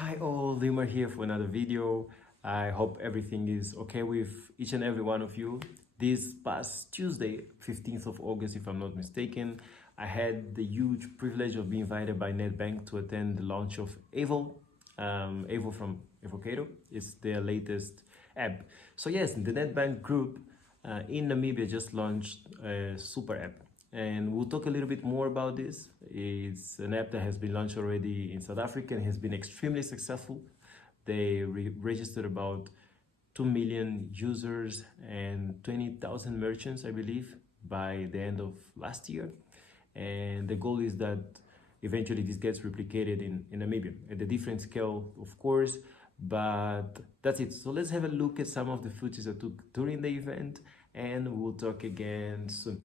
Hi all, Limar here for another video. I hope everything is okay with each and every one of you. This past Tuesday, 15th of August, if I'm not mistaken, I had the huge privilege of being invited by Nedbank to attend the launch of Avo. Avo from Avocado. It's their latest app. So yes, the Nedbank group in Namibia just launched a super app, and we'll talk a little bit more about this. It's an app that has been launched already in South Africa and has been extremely successful. They registered about 2 million users and 20,000 merchants, I believe, by the end of last year. And the goal is that eventually this gets replicated in Namibia at a different scale, of course, but that's it. So let's have a look at some of the footage I took during the event, and we'll talk again soon.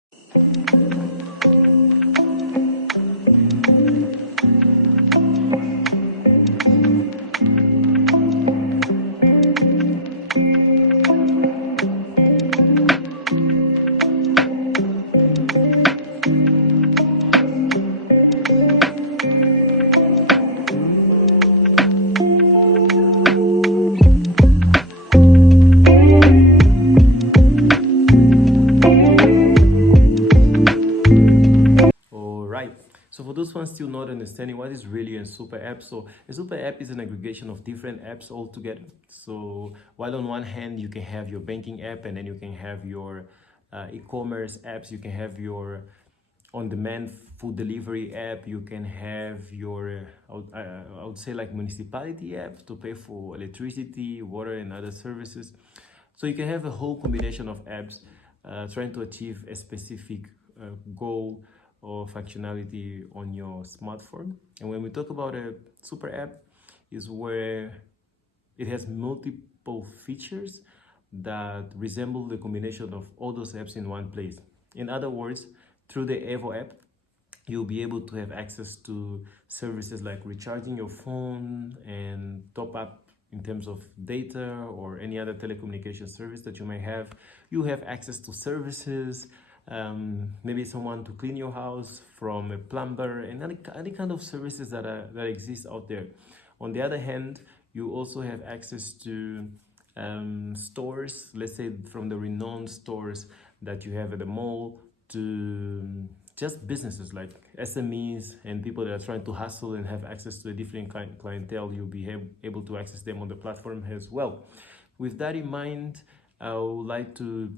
So for those ones still not understanding what is really a super app, so a super app is an aggregation of different apps all together. So while on one hand you can have your banking app, and then you can have your e-commerce apps, you can have your on-demand food delivery app, you can have your I would say like municipality app to pay for electricity, water and other services. So you can have a whole combination of apps trying to achieve a specific goal or functionality on your smartphone. And when we talk about a super app, is where it has multiple features that resemble the combination of all those apps in one place. In other words, through the Avo app, you'll be able to have access to services like recharging your phone and top up in terms of data or any other telecommunication service that you may have. You have access to services, maybe someone to clean your house, from a plumber, and any kind of services that exist out there. On the other hand, you also have access to stores, let's say from the renowned stores that you have at the mall, to just businesses like SMEs and people that are trying to hustle and have access to a different clientele. You'll be able to access them on the platform as well. With that in mind, I would like to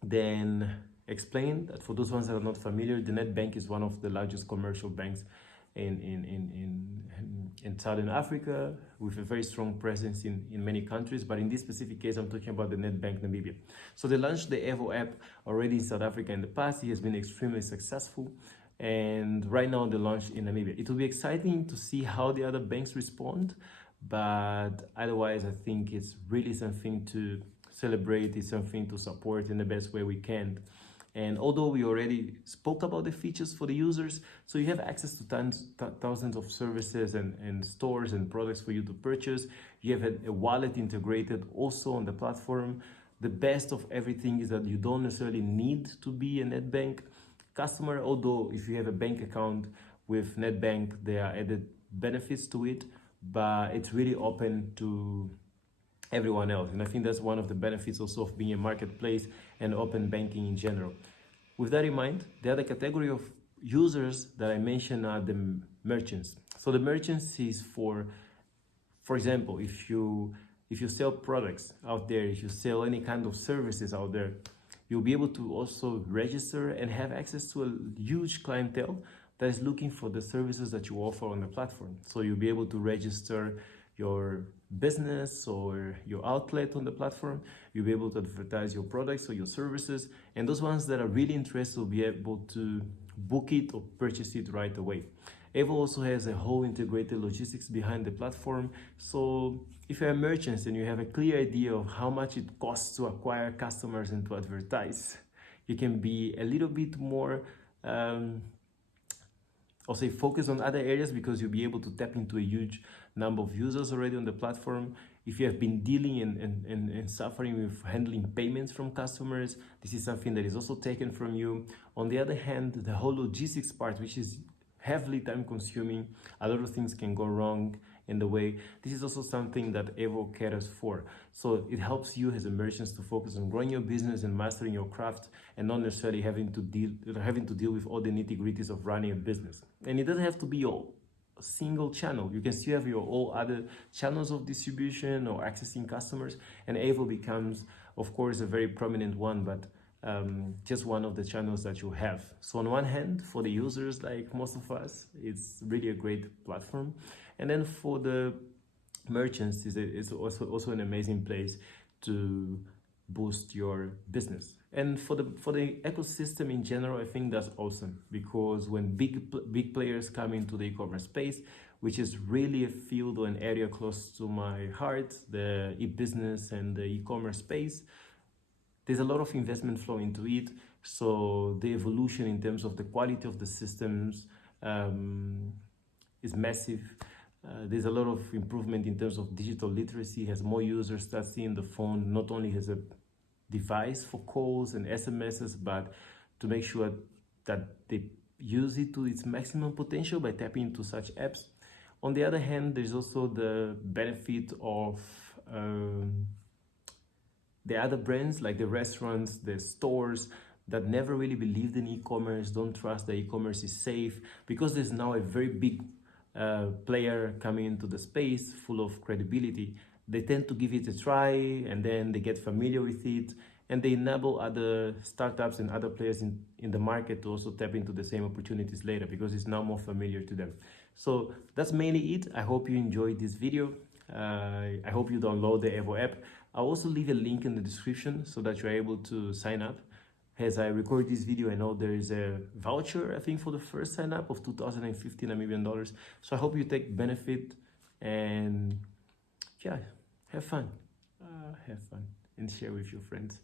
then explain that for those ones that are not familiar, the Nedbank is one of the largest commercial banks in Southern Africa, with a very strong presence in many countries. But in this specific case, I'm talking about the Nedbank Namibia. So they launched the Avo app already in South Africa in the past. It has been extremely successful. And right now they launched in Namibia. It will be exciting to see how the other banks respond. But otherwise, I think it's really something to celebrate. It's something to support in the best way we can. And although we already spoke about the features for the users, so you have access to thousands of services and stores and products for you to purchase. You have a wallet integrated also on the platform. The best of everything is that you don't necessarily need to be a Nedbank customer, although if you have a bank account with Nedbank, there are added benefits to it, but it's really open to everyone else. And I think that's one of the benefits also of being a marketplace and open banking in general. With that in mind, the other category of users that I mentioned are the merchants. So the merchants is for example, if you sell products out there, if you sell any kind of services out there, you'll be able to also register and have access to a huge clientele that is looking for the services that you offer on the platform. So you'll be able to register your business or your outlet on the platform. You'll be able to advertise your products or your services, and those ones that are really interested will be able to book it or purchase it right away. Avo also has a whole integrated logistics behind the platform. So if you're a merchant and you have a clear idea of how much it costs to acquire customers and to advertise, you can be a little bit more I'll say focus on other areas, because you'll be able to tap into a huge number of users already on the platform. If you have been dealing and suffering with handling payments from customers, this is something that is also taken from you. On the other hand, the whole logistics part, which is heavily time consuming, a lot of things can go wrong in the way. This is also something that Avo caters for. So it helps you as a merchant to focus on growing your business and mastering your craft, and not necessarily having to deal with all the nitty-gritties of running a business. And it doesn't have to be your single channel. You can still have your all other channels of distribution or accessing customers, and Avo becomes, of course, a very prominent one, but just one of the channels that you have. So on one hand, for the users like most of us, it's really a great platform, and then for the merchants, it's also an amazing place to boost your business. And for the ecosystem in general, I think that's awesome, because when big players come into the e-commerce space, which is really a field or an area close to my heart, the e-business and the e-commerce space, there's a lot of investment flow into it. So the evolution in terms of the quality of the systems is massive. There's a lot of improvement in terms of digital literacy, as more users start seeing the phone not only as a device for calls and SMSs, but to make sure that they use it to its maximum potential by tapping into such apps. On the other hand, there's also the benefit of the other brands, like the restaurants, the stores that never really believed in e-commerce, don't trust that e-commerce is safe, because there's now a very big player coming into the space full of credibility. They tend to give it a try, and then they get familiar with it, and they enable other startups and other players in the market to also tap into the same opportunities later, because it's now more familiar to them. So that's mainly it. I hope you enjoyed this video. I hope you download the Avo app. I'll also leave a link in the description so that you're able to sign up. As I record this video, I know there is a voucher, I think, for the first sign up of 2050 Namibian dollars. So I hope you take benefit, and yeah, have fun and share with your friends.